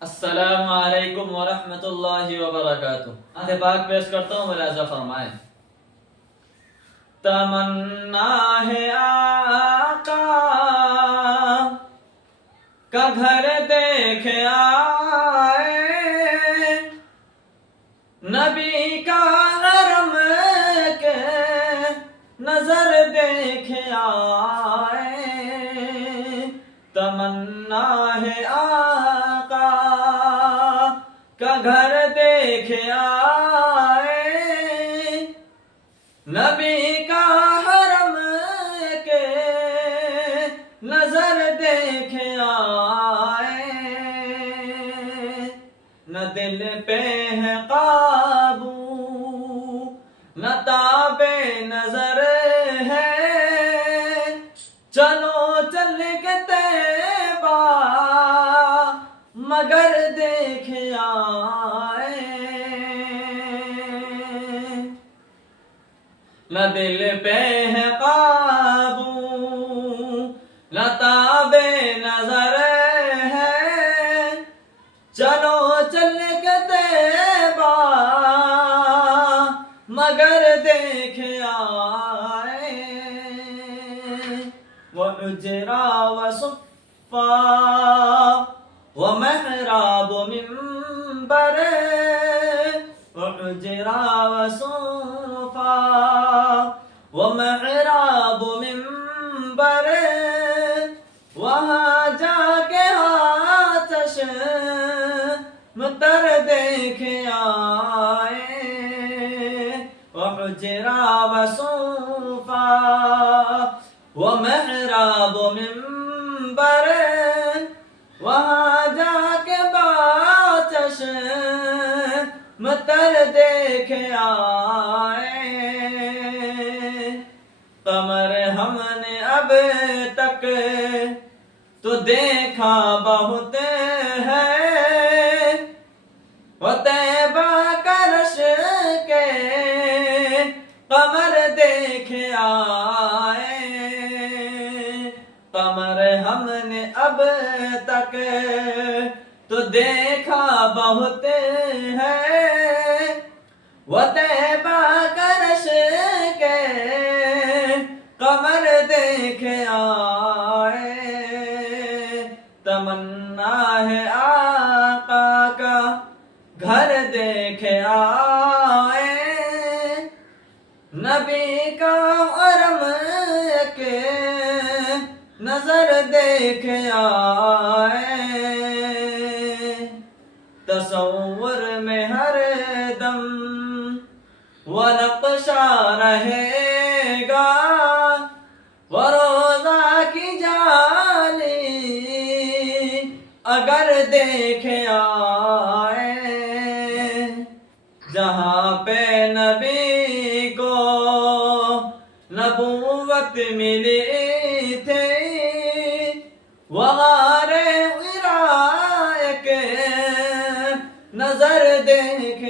السلام علیکم ورحمۃ اللہ وبرکاتہ. نعت پاک پیش کرتا ہوں، ملاحظہ فرمائیں. تمنا ہے آقا کا گھر دیکھ آئے، نبی کا حرم کے نظر دیکھ آئے. تمنا ہے آقا کا گھر دیکھ آئے، نبی کا حرم کے نظر دیکھ آئے. نہ دل پہ ہے قابو نہ تاب نظر ہے، چلو چل کے طیبہ مگر دیکھ آئے. نہ دل پہ ہے قابو نہ تاب نظر ہے، چلو چل کے طیبہ مگر دیکھ آئے. وحجرا وصفا ومحراب منبر، وحجرا وصفا ومحراب منبر، وہاں جا کے آتش متر دیکھ آئے. وحجرا وصفا ومحراب منبر، وہاں جا کے آتش متر دیکھ آئے. قمر ہم نے اب تک تو دیکھا بہت ہے، وہ طیبہ کا رش کے قمر دیکھ آئے. قمر ہم نے اب تک تو دیکھا بہت ہے، وہ طیبہ کا رش کے قمر دیکھ آئے. تمنا ہے آقا کا گھر دیکھ آئے، نبی کا حرم کے نظر دیکھ آئے. تصور میں ہر دم وہ نقشہ رہے گا، وہ روضہ کی جالی اگر دیکھ آئے. جہاں پہ نبی کو نبوت ملی تھی، وہاں حرا کے نظر دیکھ